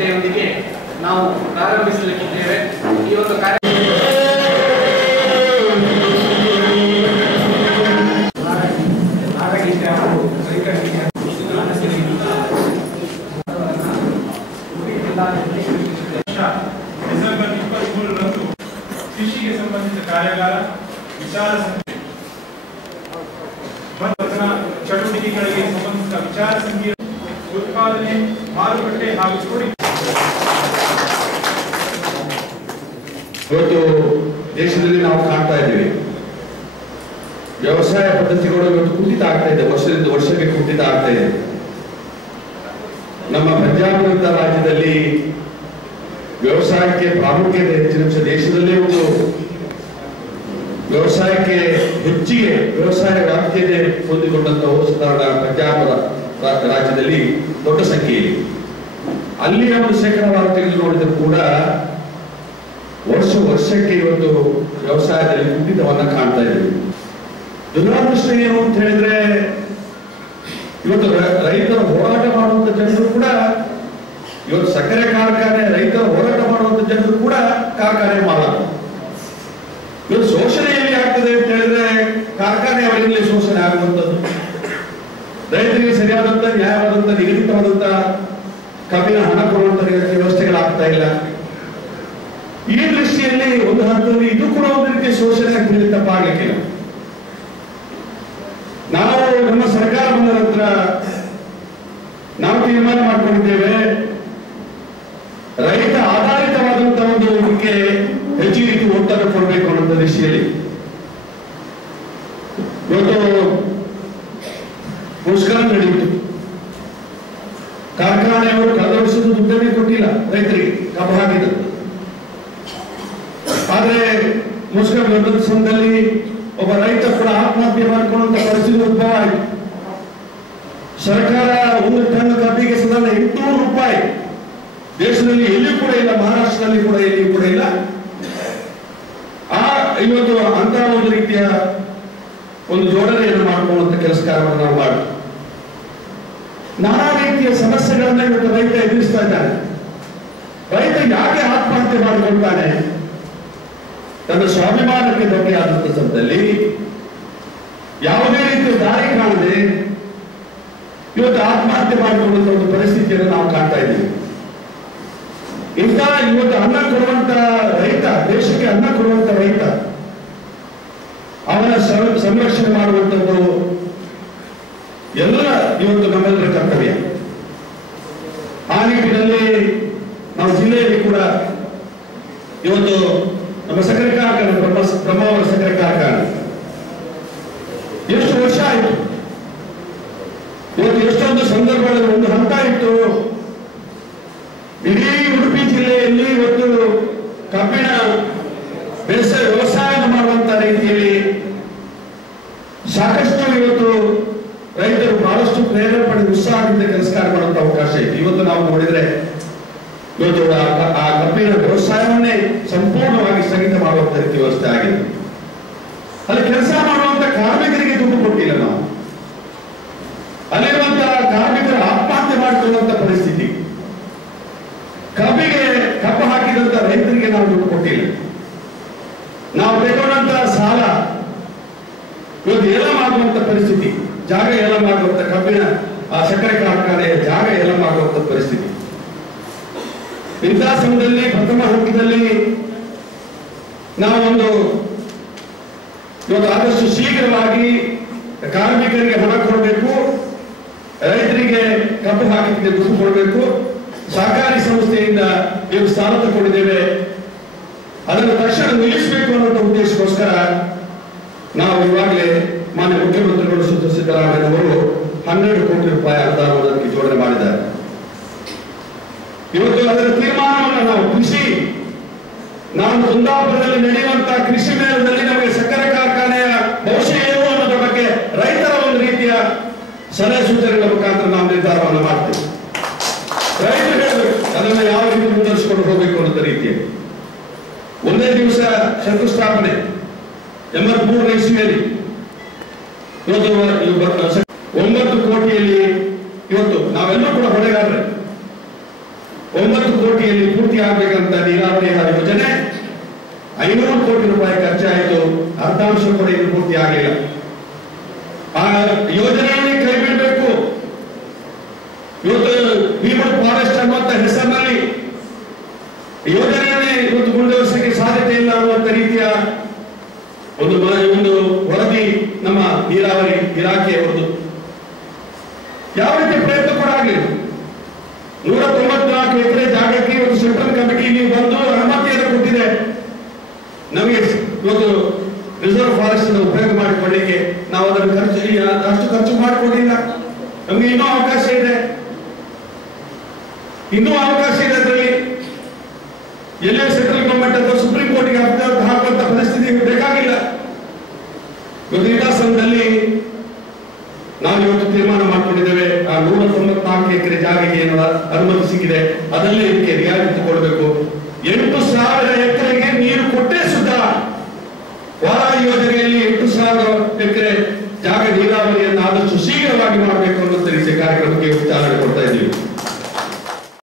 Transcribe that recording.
ಗೀತೆಯೊಂದಿಗೆ ನಾವು ಪ್ರಾರಂಭಿಸಲಿದ್ದೇವೆ. ಈ ಒಂದು ಕಾರ್ಯ ಡಿಸೆಂಬರ್ 23ರಂದು ಕೃಷಿಗೆ ಸಂಬಂಧಿಸಿದ ಕಾರ್ಯಾಗಾರ, ವಿಚಾರ ಸಂಕಿರಣ ಮತ್ತು ಚಟುವಟಿಕೆಗಳಿಗೆ ಸಂಬಂಧಿಸಿದ ವಿಚಾರ ಸಂಕಿರಣ, ಉತ್ಪಾದನೆ, ಮಾರುಕಟ್ಟೆ ಹಾಗೂ ಹೂಡಿಕೆ. ಇವತ್ತು ದೇಶದಲ್ಲಿ ನಾವು ಕಾಣ್ತಾ ಇದ್ದೀವಿ, ವ್ಯವಸಾಯ ಪದ್ಧತಿಗಳು ಇವತ್ತು ಕುಂಠಿತ ಆಗ್ತಾ ಇದೆ, ವರ್ಷದಿಂದ ವರ್ಷಕ್ಕೆ ಕುಂಠಿತ ಆಗ್ತಾ ಇದೆ. ನಮ್ಮ ಪಂಜಾಬ್ ರಾಜ್ಯದಲ್ಲಿ ವ್ಯವಸಾಯಕ್ಕೆ ಪ್ರಾಮುಖ್ಯತೆ ಹೆಚ್ಚಿನ ದೇಶದಲ್ಲೇ ಒಂದು ವ್ಯವಸಾಯಕ್ಕೆ ಹೆಚ್ಚಿಗೆ ವ್ಯವಸಾಯ ವ್ಯಾಪ್ತಿಯನ್ನೇ ಹೊಂದಿಕೊಂಡಂತಹ ಸಾಧಾರಣ ಪಂಜಾಬ್ ರಾಜ್ಯದಲ್ಲಿ ದೊಡ್ಡ ಸಂಖ್ಯೆ ಇದೆ. ಅಲ್ಲಿಯ ಒಂದು ಶೇಕಡಾವಾರು ತೆಗೆದು ನೋಡಿದರೂ ಕೂಡ ವರ್ಷಕ್ಕೆ ಇವತ್ತು ವ್ಯವಸಾಯದಲ್ಲಿ ಕುಂಠಿತವನ್ನ ಕಾಣ್ತಾ ಇದ್ದೀವಿ. ದುರದೃಷ್ಟ ಏನು ಅಂತ ಹೇಳಿದ್ರೆ, ಇವತ್ತು ರೈತರ ಹೋರಾಟ ಮಾಡುವಂತ ಜನರು ಕೂಡ, ಇವತ್ತು ಸಕ್ಕರೆ ಕಾರ್ಖಾನೆ ರೈತರ ಹೋರಾಟ ಮಾಡುವಂತ ಜನರು ಕೂಡ ಕಾರ್ಖಾನೆ ಮಾಡಲ್ಲ. ಇವತ್ತು ಶೋಷಣೆ ಎಲ್ಲಿ ಆಗ್ತದೆ ಅಂತ ಹೇಳಿದ್ರೆ, ಕಾರ್ಖಾನೆ ಅವರಲ್ಲಿ ಶೋಷಣೆ ಆಗುವಂಥದ್ದು, ರೈತರಿಗೆ ಸರಿಯಾದಂತ ನ್ಯಾಯವಾದಂತ ನಿಗದಿತವಾದಂತ ಕಬ್ಬಿನ ಹಣ ಕೊಡುವಂತ ವ್ಯವಸ್ಥೆಗಳಾಗ್ತಾ ಇಲ್ಲ. ಈ ದೃಷ್ಟಿಯಲ್ಲಿ ಒಂದು ಹಂತದಲ್ಲಿ ಇದು ಕೂಡ ಒಂದು ರೀತಿಯ ಶೋಷಣೆ ಆಗ್ತದೆ, ತಪ್ಪಾಗಲಿಕ್ಕಿಲ್ಲ. ನಾವು ನಮ್ಮ ಸರ್ಕಾರ ಬಂದ ನಂತರ ನಾವು ತೀರ್ಮಾನ ಮಾಡಿಕೊಂಡಿದ್ದೇವೆ, ರೈತ ಆಧಾರಿತವಾದಂತಹ ಒಂದು ಇದಕ್ಕೆ ಹೆಚ್ಚಿನ ರೀತಿ ಒತ್ತನ್ನು ಕೊಡಬೇಕು ಅನ್ನೋ ದೃಷ್ಟಿಯಲ್ಲಿ ಇವತ್ತು ಮುಷ್ಕರ ನಡೆಯಿತು. ಕಾರ್ಖಾನೆಯವರು ಕಳೆದ ವರ್ಷದ ದುಡ್ಡನ್ನೇ ಕೊಟ್ಟಿಲ್ಲ ರೈತರಿಗೆ, ಕಬ್ಬು ಹಾಕಿದ್ರು. ಆದ್ರೆ ಮುಷ್ಕರ ನಡೆದ ಸಮಯದಲ್ಲಿ ಒಬ್ಬ ರೈತ ಕೂಡ ಆತ್ಮಹತ್ಯೆ ಮಾಡಿಕೊಳ್ಳುವಂತ ಪರಿಸ್ಥಿತಿ ಉದ್ಭವ ಆಯಿತು. ಸರ್ಕಾರ ಒಂದು ಟನ್ ಕಬ್ಬಿಗೆ ಸಾಧಾರಣ 800 ರೂಪಾಯಿ, ದೇಶದಲ್ಲಿ ಎಲ್ಲಿಯೂ ಕೂಡ ಇಲ್ಲ, ಮಹಾರಾಷ್ಟ್ರದಲ್ಲಿ ಕೂಡ ಎಲ್ಲಿಯೂ ಕೂಡ ಇಲ್ಲ. ಇವತ್ತು ಅಂತ ಒಂದು ರೀತಿಯ ಒಂದು ಜೋಡಣೆಯನ್ನು ಮಾಡಿಕೊಳ್ಳುವಂತ ಕೆಲಸ ಕಾರ್ಯವನ್ನು ನಾವು ಮಾಡಿ ನಾನಾ ರೀತಿಯ ಸಮಸ್ಯೆಗಳನ್ನ ಇವತ್ತು ರೈತ ಎದುರಿಸ್ತಾ ಇದ್ದಾನೆ. ರೈತ ಯಾಕೆ ಆತ್ಮಹತ್ಯೆ ಮಾಡಿಕೊಳ್ತಾನೆ? ತನ್ನ ಸ್ವಾಭಿಮಾನಕ್ಕೆ ಧಕ್ಕೆ ಆದಂತ ಸಮಯದಲ್ಲಿ ಯಾವುದೇ ರೀತಿಯ ದಾರಿ ಕಾಣದೆ ಇವತ್ತು ಆತ್ಮಹತ್ಯೆ ಮಾಡಿಕೊಳ್ಳುವಂತ ಒಂದು ಪರಿಸ್ಥಿತಿಯನ್ನು ನಾವು ಕಾಣ್ತಾ ಇದ್ದೀವಿ. ಇಂಥ ಇವತ್ತು ಅನ್ನ ಕೊಡುವಂತ ರೈತ, ದೇಶಕ್ಕೆ ಅನ್ನ ಕೊಡುವಂತ ರೈತ, ಅವನ ಸಂರಕ್ಷಣೆ ಮಾಡುವಂಥದ್ದು ಎಲ್ಲ ಇವತ್ತು ನಮ್ಮೆಲ್ಲರ ಕರ್ತವ್ಯ. ಆ ನಿಟ್ಟಿನಲ್ಲಿ ನಾವು ಜಿಲ್ಲೆಯಲ್ಲಿ ಕೂಡ ಇವತ್ತು ನಮ್ಮ ಸಕ್ಕರೆ ಕಾರ್ಖಾನೆ, ಬ್ರಹ್ಮಾವರ ಸಕ್ಕರೆ ಕಾರ್ಖಾನೆ ಎಷ್ಟು ವರ್ಷ ಆಯಿತು, ಇವತ್ತು ಎಷ್ಟೊಂದು ಸಂದರ್ಭಗಳಲ್ಲಿ ಒಂದು ಹಂತ ಇತ್ತು. ಇಡೀ ಉಡುಪಿ ಜಿಲ್ಲೆಯಲ್ಲಿ ಇವತ್ತು ಕಬ್ಬಿಣ ವ್ಯವಸಾಯ ಮಾಡುವಂತ ರೀತಿಯಲ್ಲಿ ಸಾಕಷ್ಟು ಇವತ್ತು ರೈತರು ಬಹಳಷ್ಟು ಪ್ರೇರಣೆ ಪಡೆದು ಉತ್ಸಾಹದಿಂದ ಕೆಲಸ ಕಾರ್ಯ ಮಾಡುವಂತ ಅವಕಾಶ ಇತ್ತು. ಇವತ್ತು ನಾವು ನೋಡಿದ್ರೆ ಇವತ್ತು ಆ ಕಬ್ಬಿನ ವ್ಯವಸಾಯವನ್ನೇ ಸಂಪೂರ್ಣವಾಗಿ ಸ್ಥಗಿತ ಮಾಡುವಂತ ರೀತಿ ವ್ಯವಸ್ಥೆ ಆಗಿದೆ. ಅಲ್ಲಿ ಕೆಲಸ ಮಾಡುವಂತ ಕಾರ್ಮಿಕರಿಗೆ ದುಡ್ಡು ಕೊಟ್ಟಿಲ್ಲ ನಾವು. ಅಲ್ಲಿರುವಂತಹ ಕಾರ್ಮಿಕರು ಆತ್ಮಹತ್ಯೆ ಮಾಡಿಕೊಳ್ಳುವಂತ ಪರಿಸ್ಥಿತಿ. ಕಬ್ಬಿಗೆ ಕಬ್ಬು ಹಾಕಿದಂತ ರೈತರಿಗೆ ನಾವು ದುಡ್ಡು ಕೊಟ್ಟಿಲ್ಲ. ನಾವು ತೆಗೊಂಡಂತಹ ಸಾಲ ಇವತ್ತು ಏಲ ಮಾಡುವಂತ ಪರಿಸ್ಥಿತಿ, ಜಾಗ ಏಲ ಮಾಡುವಂತ ಕಬ್ಬಿನ ಆ ಸಕ್ಕರೆ ಕಾರ್ಖಾನೆಯ ಜಾಗ ಏಲ ಮಾಡುವಂತ ಪರಿಸ್ಥಿತಿ. ಇಂತಹ ಸಮಯದಲ್ಲಿ ಪ್ರಥಮ ಹಂತದಲ್ಲಿ ನಾವೊಂದು ಇವತ್ತು ಆದಷ್ಟು ಶೀಘ್ರವಾಗಿ ಕಾರ್ಮಿಕರಿಗೆ ಹಣ ಕೊಡಬೇಕು, ರೈತರಿಗೆ ಕಬ್ಬು ಹಾಕಿದ್ರೆ ದುಡ್ಡು ಕೊಡಬೇಕು. ಸಹಕಾರಿ ಸಂಸ್ಥೆಯಿಂದ ನೀವು ಸಾಲ ತಗೊಂಡಿದ್ದೇವೆ, ಅದನ್ನು ತಕ್ಷಣ ನಿಲ್ಲಿಸಬೇಕು ಅನ್ನೋ ಉದ್ದೇಶಕ್ಕೋಸ್ಕರ ನಾವು ಇವಾಗಲೇ ಮಾನ್ಯ ಮುಖ್ಯಮಂತ್ರಿಗಳು ಸಿದ್ದರಾಮಯ್ಯನವರು 12 ಕೋಟಿ ರೂಪಾಯಿ ಅನುದಾನಕ್ಕೆ ಜೋಡಣೆ ಮಾಡಿದ್ದಾರೆ. ಇವತ್ತು ಅದರ ತೀರ್ಮಾನವನ್ನು ನಾವು ನಾವು ಕುಂದಾಪುರದಲ್ಲಿ ನಡೆಯುವಂತಹ ಕೃಷಿ ಮೇಳದಲ್ಲಿ ನಮಗೆ ಸಕ್ಕರೆ ಕಾರ್ಖಾನೆಯ ಭವಿಷ್ಯ ಏನು ಅನ್ನೋದ್ರ ಬಗ್ಗೆ ರೈತರ ಒಂದು ರೀತಿಯ ಸಲಹೆ ಸೂಚನೆಗಳ ಮುಖಾಂತರ ನಾವು ನಿರ್ಧಾರವನ್ನು ಮಾಡ್ತೇವೆ. ರೈತರು ಹೇಳಬೇಕು ಅದನ್ನು ಯಾವ ರೀತಿ ಮುಂದುವರಿಸಿಕೊಂಡು ಹೋಗಬೇಕು ಅನ್ನೋ ರೀತಿಯಲ್ಲಿ. ಒಂದೇ ದಿವಸ ಶಂಕುಸ್ಥಾಪನೆ 83ನೇ ಇಸ್ವಿಯಲ್ಲಿ ಇವತ್ತು 9 ಕೋಟಿಯಲ್ಲಿ ಇವತ್ತು ನಾವೆಲ್ಲರೂ ಕೂಡ ಹೊಣೆಗಾರರೇ. 9 ಕೋಟಿಯಲ್ಲಿ ಪೂರ್ತಿ ಆಗಬೇಕಂತ ನೀರಾವರಿ ಯೋಜನೆ 500 ಕೋಟಿ ರೂಪಾಯಿ ಖರ್ಚಾಯಿತು. ಅರ್ಧಾಂಶ ಕೂಡ ಇದು ಪೂರ್ತಿ ಆಗಲಿಲ್ಲ. ಆ ಯೋಜನೆಯನ್ನೇ ಕೈ ಬಿಡಬೇಕು. ಇವತ್ತು ಭೀಮಡ್ ಫಾರೆಸ್ಟ್ ಅನ್ನುವಂತ ಹೆಸರಿನಲ್ಲಿ ಯೋಜನೆಯನ್ನೇ ಇವತ್ತು ಮುಂದುವರಿಸಲಿಕ್ಕೆ ಸಾಧ್ಯತೆ ಇಲ್ಲ ಅನ್ನುವಂತ ರೀತಿಯ ಒಂದು ವರದಿ ನಮ್ಮ ನೀರಾವರಿ ಇಲಾಖೆಯವರದು. ಯಾವ ರೀತಿ ಪ್ರಯತ್ನ ಕೂಡ ಆಗಲಿಲ್ಲ. 194 ಎಕರೆ ಜಾಗಕ್ಕೆ ಒಂದು ಸೆಂಟ್ರಲ್ ಕಮಿಟಿ ನೀವು ಬಂದು ಅನುಮತಿಯನ್ನು ಕೊಟ್ಟಿದೆ. ನಮಗೆ ಇವತ್ತು ರಿಸರ್ವ್ ಫಾರೆಸ್ಟ್ ಉಪಯೋಗ ಮಾಡಿಕೊಳ್ಳಿಕ್ಕೆ ನಾವು ಅದನ್ನು ಅಷ್ಟು ಖರ್ಚು ಮಾಡಿಕೊಂಡಿಲ್ಲ. ನಮಗೆ ಇನ್ನೂ ಅವಕಾಶ ಇದೆ. ಅದರಲ್ಲಿ ಎಲ್ಲೇ ಸೆಂಟ್ರಲ್ ಗವರ್ಮೆಂಟ್ ಅಥವಾ ಸುಪ್ರೀಂ ಕೋರ್ಟ್ಗೆ ಹಾಕುವಂತ ಪರಿಸ್ಥಿತಿ ಬೇಕಾಗಿಲ್ಲ. ಇವತ್ತು ಇಟಾಸಂದಲ್ಲಿ ನಾವು ಇವತ್ತು ತೀರ್ಮಾನ ಮಾಡಿಕೊಂಡಿದ್ದೇವೆ. ಆ 194 ಎಕರೆ ಜಾಗಕ್ಕೆ ಏನು ಅನುಮತಿ ಸಿಕ್ಕಿದೆ ಅದಲ್ಲೇ ಇದಕ್ಕೆ ರಿಯಾಯಿತಿ ಕೊಡಬೇಕು. 8,000 ಎಕರೆಗೆ ನೀರು ಕೊಟ್ಟೇ ಸುದ್ದ ವಾರಾಹಿ ಯೋಜನೆಯಲ್ಲಿ 8,000 ಎಕರೆ ಜಾಗ ನೀರಾವರಿಯನ್ನು ಆದಷ್ಟು ಶೀಘ್ರವಾಗಿ ಮಾಡಬೇಕು ಅನ್ನೋ ರೀತಿಯ ಕಾರ್ಯಕ್ರಮಕ್ಕೆ ಚಾಲನೆ